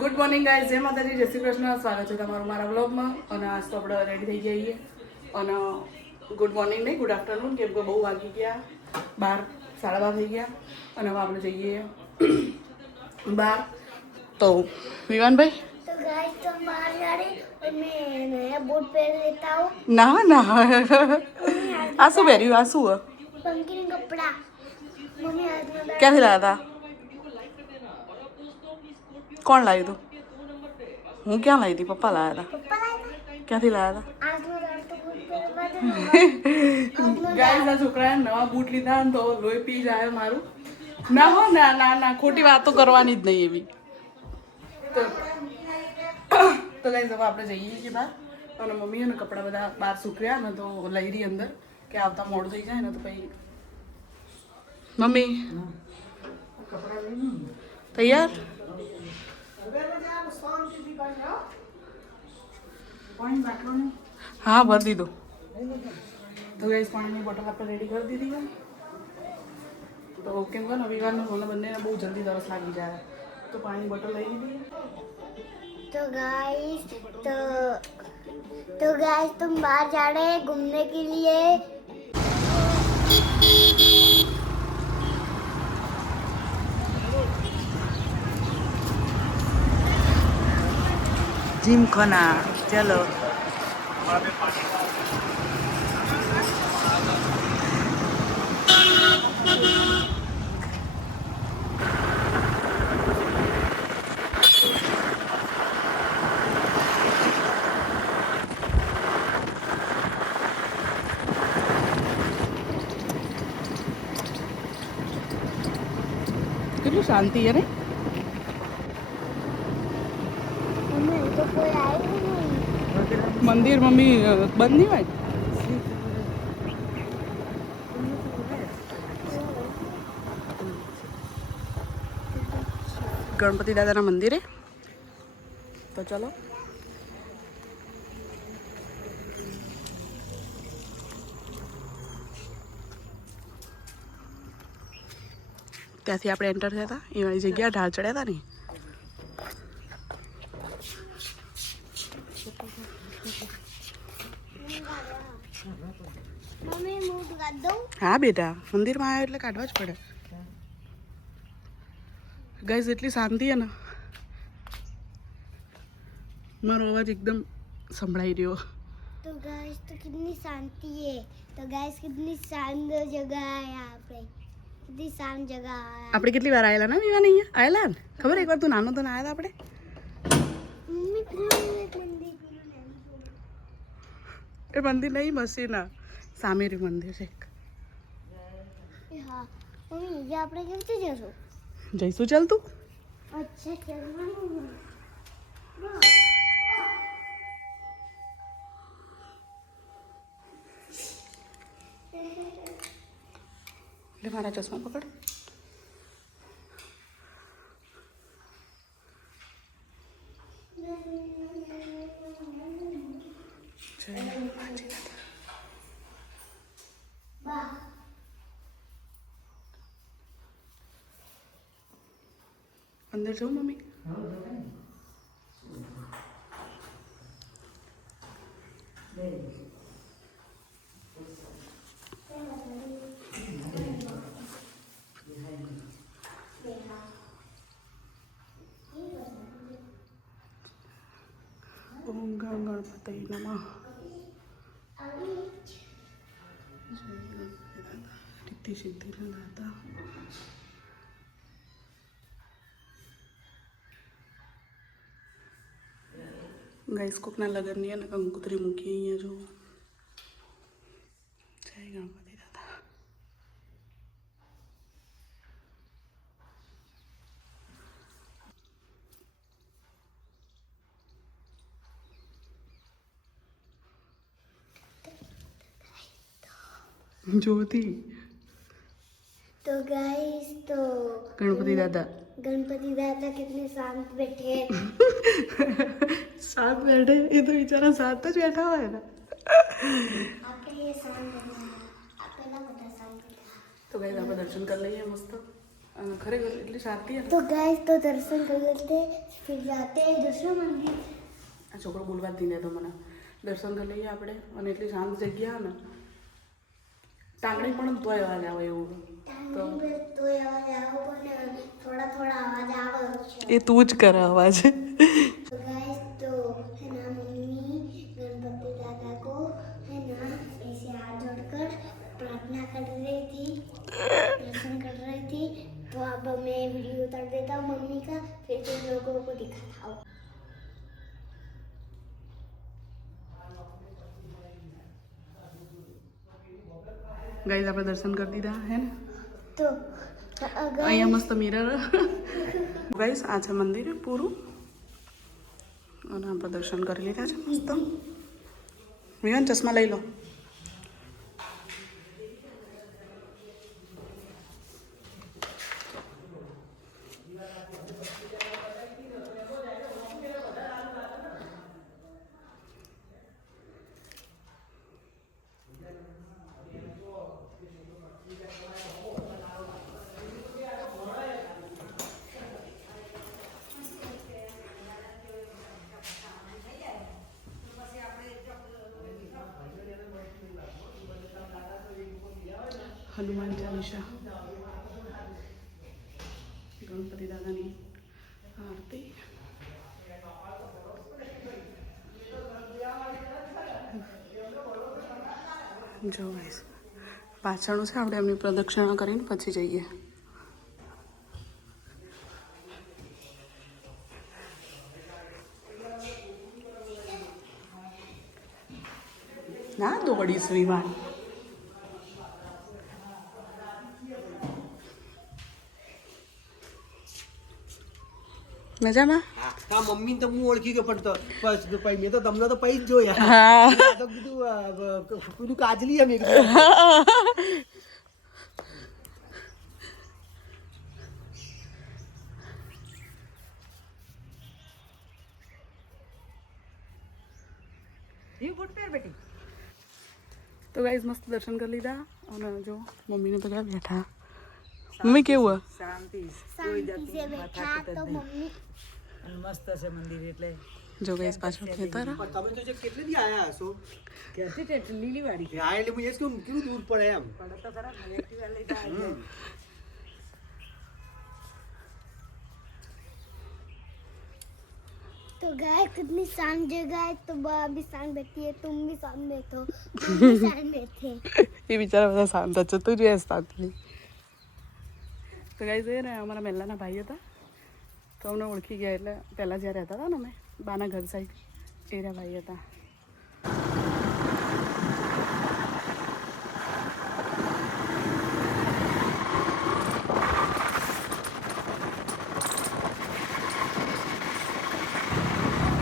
Good morning guys, જય માતાજી, જય શ્રી કૃષ્ણ. સ્વાગત છે તમારું મારા વ્લોગમાં. અને આજ તો આપણે રેડી થઈ જઈએ અને ગુડ મોર્નિંગ નહીં, ગુડ આફ્ટરનૂન, કેમ કે બહુ વાગી ગયા 12, 12:30 થઈ ગયા. અને હવે આપણે જઈએ બહાર. તો વિવાનભાઈ तो गाइस तो बाहर जा रहे और मैं नया बूट पहन लेता हूँ। ના ના આ શું પહેર્યું? આ શું पंखी कपड़ा मम्मी हाथ में ક્યાંથી લાવ્યા હતા? કોણ લાવ્યું હતું? હું ક્યાં લાવી હતી? પપ્પા લાવ્યા હતા. पप्पा लाए ક્યાંથી लाव्या હતા? हाथ में डाल तो बूट पहन बाद ગાઈસ, આ છોકરાએ નવા બૂટ લીધા ને તો લોહી પી જાય મારું. ના હો, ના ના ના, ખોટી વાતો કરવાની જ નહીં એવી. તો ગાઈસ, હવે આપણે જઈએ છીએ બહાર અને મમ્મી અને કપડાં બધા બહાર સૂકવ્યા ને તો લઈ રહી અંદર કે આવતા મોડું થઈ જાય ને તો પછી મમ્મી તૈયાર? હા, ભરી દીધું. તો ગાઈસ, પાણીની બોટલ આપણે રેડી કરી દીધી. તો કેમ કે વિવાનને મને બંનેને બહુ જલ્દી તરસ લાગી જાય તો પાણીની બોટલ લઈ લીધી. तो गाइस तुम बाहर जा रहे हैं घूमने के लिए। जिम खाना चलो. કેટલું શાંતિ છે ને? मम्मी तो कोई आए ही नहीं। મંદિર મમ્મી બંધ નહીં હોય? ગણપતિ દાદાના મંદિરે. તો ચલો. ત્યાંથી આપણે એન્ટર થયા હતા એ વાળી જગ્યા ઢાળ ચડ્યા હતા ને. मम्मी मूड कर दो। હા બેટા, મંદિરમાં આવ્યો એટલે કાઢવા જ પડે. ગાઈસ, એટલી શાંતિ છે ને, મારો અવાજ એકદમ સંભળાઈ રહ્યો. तो गाइस तो कितनी शांति है। तो गाइस कितनी शांत जगह है यहाँ पे, कितनी शांत जगह है। આપણે કેટલી વાર આવેલા ને વિવાન? અહીંયા આવેલા ને? ખબર એકવાર તું નાનો તો ના આવ્યા આપણે? मम्मी पूरे मंदिर એ મંદિર નહીં, મસીના સામે રહ્યું મંદિર છે એક. हाँ मम्मी ये आपने कैसे जैसो। જઈશું ચાલ તું. अच्छा चलना એટલે મારા ચશ્મા પકડ. અંદર જાઉં મમ્મી? ઓમ ગણ ગણપતિ નમઃ. રિદ્ધિ સિદ્ધિના દાતા. ગાઈસ, કોકના લગ્નની અને કંકોત્રી મૂકી અહીંયા જો. જય ગણપતિ દાદા. જોતી तो गाइस तो ગણપતિ દાદા गणपति दादा कितने शांत बैठे हैं। साथ बैठे, ये तो बेचारा साथ तो बैठा हुआ है ना. आपके लिए शांत करना है, आप पहला बता शांत करना। तो गाइस, આપણે દર્શન કરી લઈએ મસ્ત खरेखर એટલી શાંતિ હતી. तो गाइस तो दर्शन कर लेते फिर जाते हैं दूसरा मंदिर. આ છોકરો બોલવા જ નહીં દેતો મને. દર્શન કરી લઈએ આપણે અને એટલી શાંત જગ્યા ને ટાંગણી પણ તોય અવાજ આવે એવું તો अवाज आओ पण थोड़ा थोड़ा आवाज આવે. એ તું જ કરે અવાજ. तो गाइस तो है ना मम्मी गणपति दादा को है ना ऐसे हाथ जोड़कर प्रार्थना कर रही थी, दर्शन कर रही थी. तो अब मैं वीडियो उतार देता हूँ मम्मी का, फिर तुम लोगों को दिखाता हूँ. ગાઈઝ આપણે દર્શન કરી દીધા હે ને. तो અહીંયા મસ્ત મિરર. ગાઈઝ આ છે મંદિર પૂરું અને આપણે દર્શન કરી લીધા છે મસ્ત. વિવાન ચશ્મા લઈ લો. હનુમાન ચાલીસા, ગણપતિ દાદાની આરતી. જો ગાઈસ પાછળનું છે, આપણે એમની પ્રદક્ષિણા કરીને પછી જઈએ. ના દોડીશ વિમાન. મજામાં? હા મમ્મી તો હું ઓળખી ગયો પણ તો મેં તો તમને તો પૈ જ જોયા. હા તો કીધું કાજલી એમ એકદમ. તો ગાઈઝ મસ્ત દર્શન કરી લીધા અને જો મમ્મીને બધા બેઠા. મમ્મી કેવું શાંતિ शांति से बैठा तो मम्मी મસ્ત છે મંદિર એટલે જો ગાઈઝ પાછળ ખેતર. પણ તમે તો જે કેટલે દી આયા હશો? ક્યાંથી તે લીલી વાડી હા એટલે હું એ જ કહું કેટલું દૂર પડે એમ. પડે તો ખરા ને, એક્ટિવા લઈ જાય. तो गाय कितनी शांत जगह है. तो बा भी शांत बैठी है, तुम भी शांत बैठो, हम भी शांत बैठे. એ બિચારા બધા શાંત જ છે, તું જ શાંત નહીં. તો ગાઈઝ એ ને અમારા મહેલાના ભાઈ હતા તો અમને ઓળખી ગયા. એટલે પહેલાં જ્યાં રહેતા હતા ને અમે બાના ઘર સાઈડ એના ભાઈ હતા.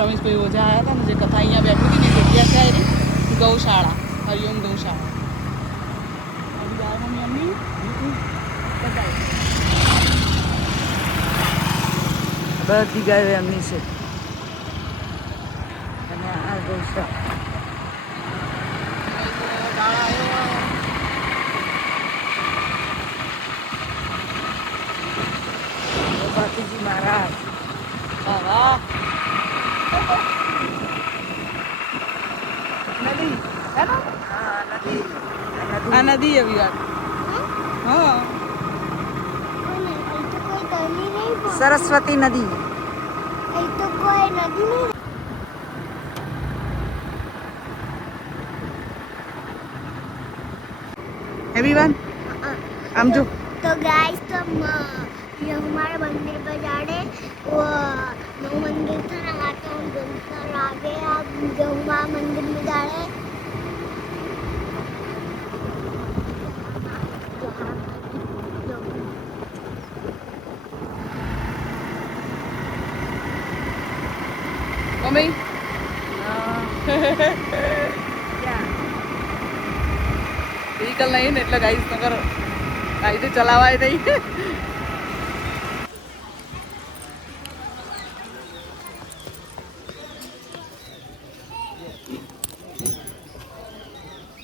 રમેશભાઈ ઓઝા આવ્યા હતા ને જે કથા અહીંયા બેઠી હતી ને જગ્યા છે એની ગૌશાળા, હરિઓમ ગૌશાળા. આવી જાય મમ્મી અમ્મી બતાવી. બધી ગાયો એમની છે અને આ ગૌશાળા. બાપુજી મહારાજ વાહ નદી હા હા નદી આ નદી એવી વાત. હા અહીં તો કોઈ તળી નહીં પણ સરસ્વતી નદી. અહીં તો કોઈ નદી નહીં. એવરીવન આમ જો. तो गाइस तो ये हमारे मंदिर पर जा रहे. वो नौ मंदिर था ना, तो हम घर आ गए. अब जो हमारे मंदिर में जा रहे. મમ્મી વ્હીકલ નહીં ને એટલે ગાઈસ નગર ગાડી ચલાવાય નહીં.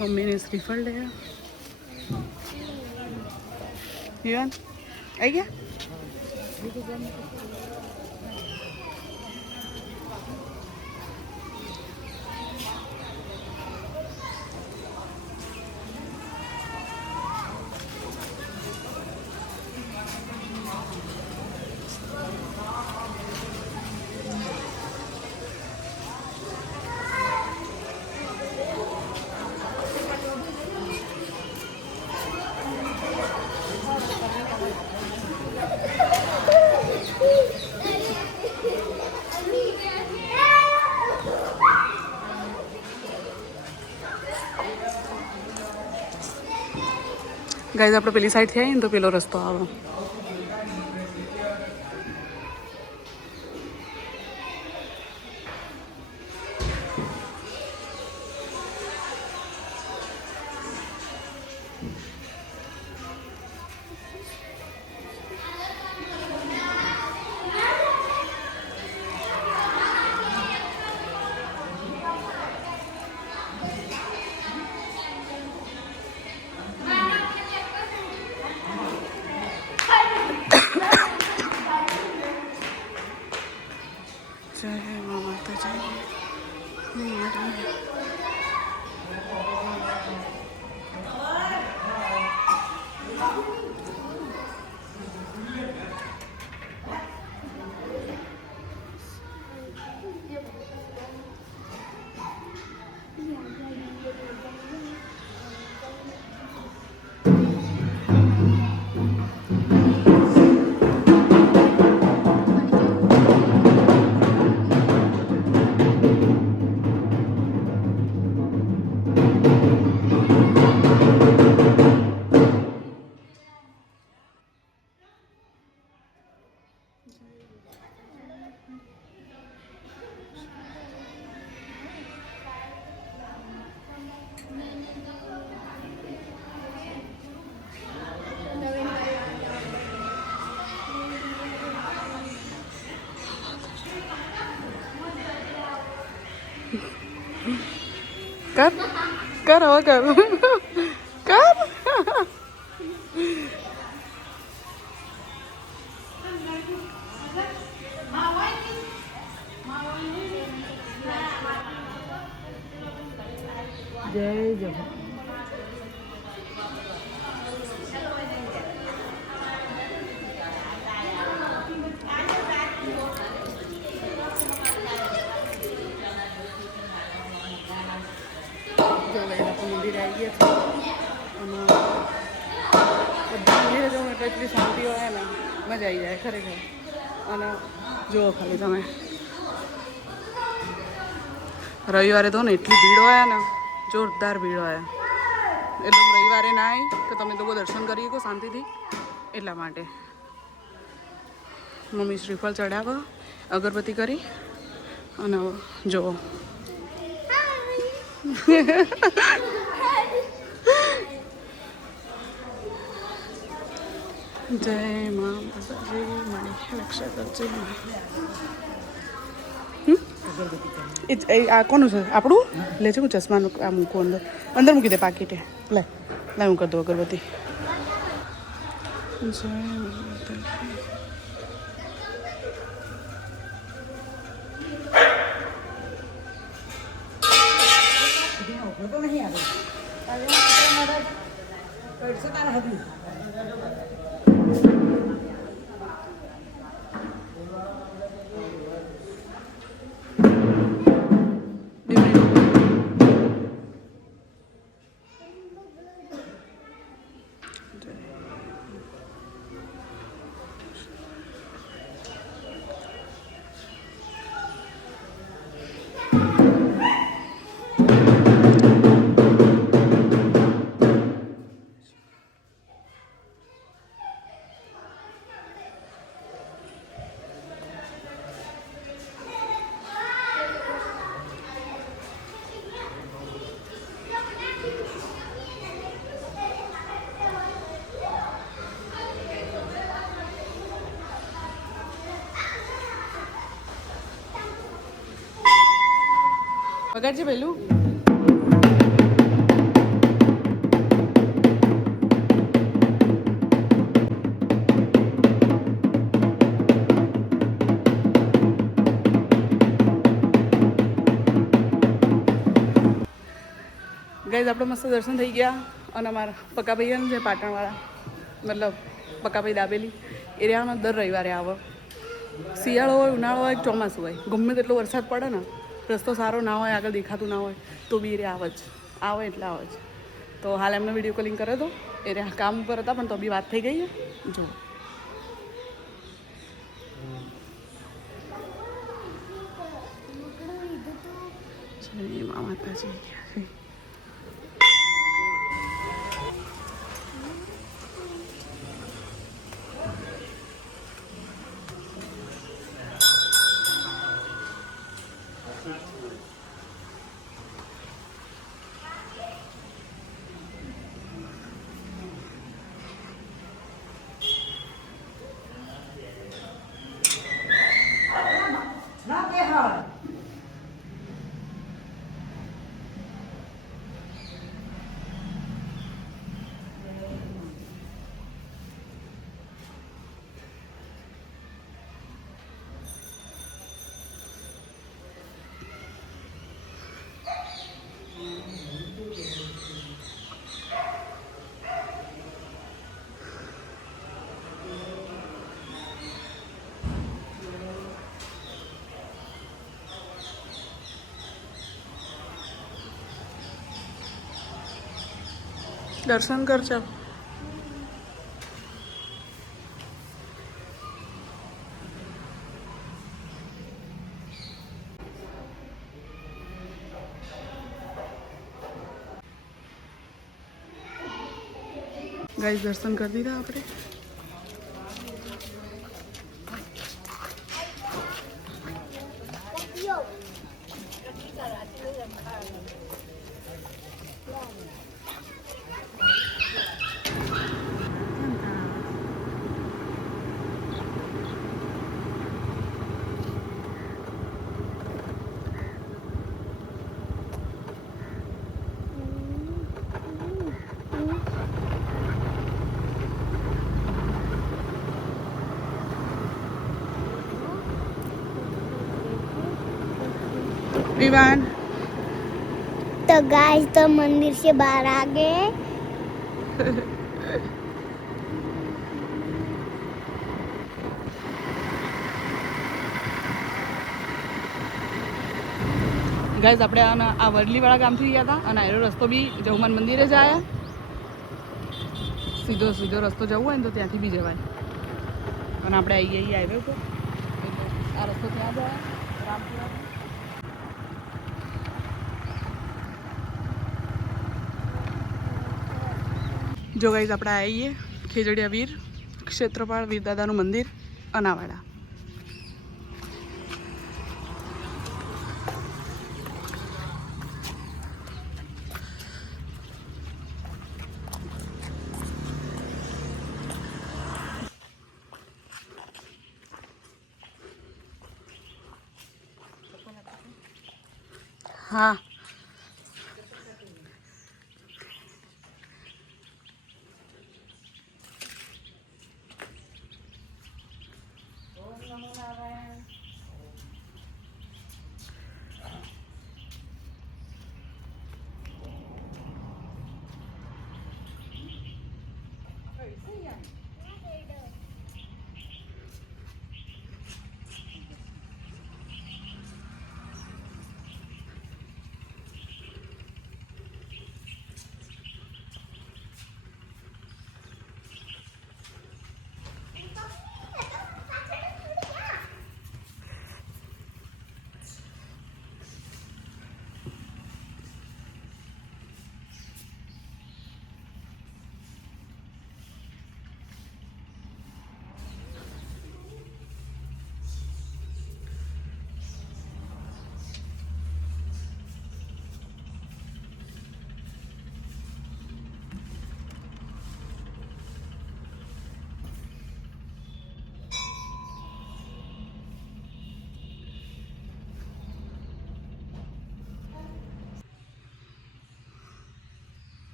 મમ્મીને શ્રીફળ લે વિવાન આવી ગયા? ગાઈઝ આપણે પેલી સાઈડથી આવીએ ને તો પેલો રસ્તો આવે. જય મા માતાજી. કર કર હવે કર કર. જય જગત. મંદિર આવી ગયા છે અને બધા મંદિરે જવું એટલે એટલી શાંતિ હોય ને મજા આવી જાય ખરેખર. અને જુઓ ખાલી તમે રવિવારે તો ને એટલી ભીડ હોય ને જોરદાર ભીડ હોય એટલે હું રવિવારે ના આવી તો તમે લોકો દર્શન કરી શકો શાંતિથી એટલા માટે. મમ્મી શ્રીફળ ચડાવવા અગરબત્તી કરી અને જુઓ જય મા માતાજી. મારી રક્ષા કરજે. આ કોનું છે આપણું? લે છે હું ચશ્માનું આ મૂકું અંદર અંદર મૂકી દે પાકીટે. લે લે હું કરી દઉં અગરબત્તી. જય માતાજી. વગાડજે પહેલું. ગાઈઝ આપણે મસ્ત દર્શન થઈ ગયા અને અમારા પક્કાભાઈ છે પાટણવાળા મતલબ પક્કાભાઈ દાબેલી એરિયામાં દર રવિવારે આવે. શિયાળો હોય ઉનાળો હોય ચોમાસું હોય ગમે તેટલો વરસાદ પડે ને રસ્તો સારો ના હોય આગળ દેખાતું ના હોય તો બી એરિયા આવે એટલે આવે જ. તો હાલ એમને વિડીયો કોલિંગ કર્યો હતો એરિયા કામ ઉપર હતા પણ તો બી વાત થઈ ગઈ જો. માતાજી દર્શન કરજો. ગાઈસ દર્શન કરી દીધા આપણે. विवान तो गाइस तो मंदिर से बाहर आ गए. ગાઈઝ આપણે આ વડલીવાળા ગામથી ગયા હતા અને એનો રસ્તો બી જહુમાન મંદિરે જ આવ્યા. સીધો રસ્તો જવું હોય ને તો ત્યાંથી બી જવાય અને આપણે આવી હાઈવે ઉપર આ રસ્તો ત્યાં જાય રામપુરા. જો ગાઈઝ આપણે આવીએ ખેજડિયા વીર ક્ષેત્રપાળ વીરદાદાનું મંદિર અનાવાડા. હા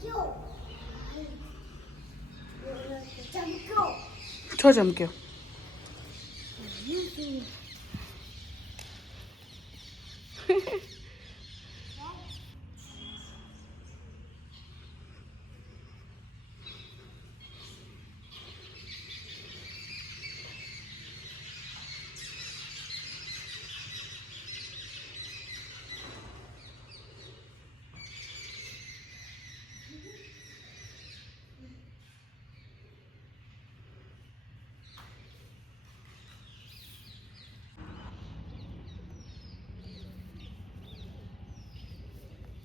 ચમક્યો ચમક્યો છો ચમક્યો.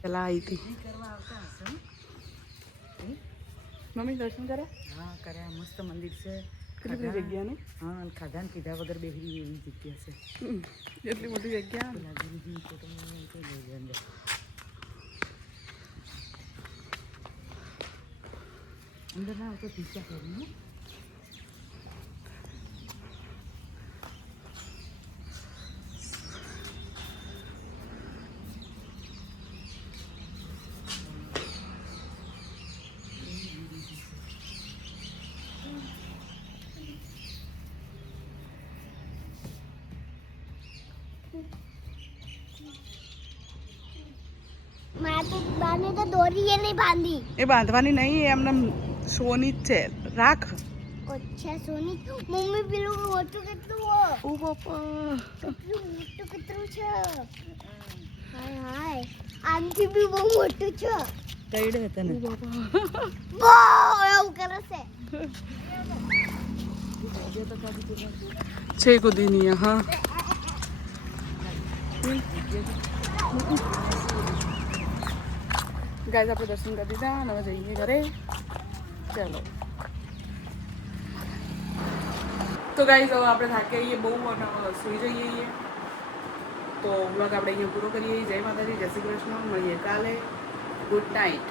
પેલા આવી હતી કરવા આવતા હશે ને? મમ્મી દર્શન કરે હા કર્યા મસ્ત મંદિર છે. કેટલી બધી જગ્યા ને હા અને ખાધા ને પીધા વગર બેહરી એવી જગ્યા છે. એટલી મોટી જગ્યા પેલા ગુરુજીની ફોટોમાં લઈ જાય અંદર. અંદર ના આવતો પીછા કરીને मैं तो बाने तो डोरी ये नहीं बांधी એ બાંધવાની નહીં એ એમને શોની જ છે રાખ. अच्छा सोनी मम्मी પેલું મોટું કેટલું હો ઓ બાપા કેટલું મોટું કેટલું છે હાય હાય આમથી બી બહુ મોટું છે કઈડે હતા ને બહુ એવું કરે છે છે કુદી નહીં હા. ગાઈઝ આપણે દર્શન કરી દીધા અને હવે જઈએ ઘરે. ચાલો તો ગાઈઝ હવે આપણે થાકી આવીએ બહુ અને સુઈ જઈએ. તો વ્લોગ આપણે અહીંયા પૂરો કરીએ. જય માતાજી, જય શ્રી કૃષ્ણ. મળીએ કાલે. Good night.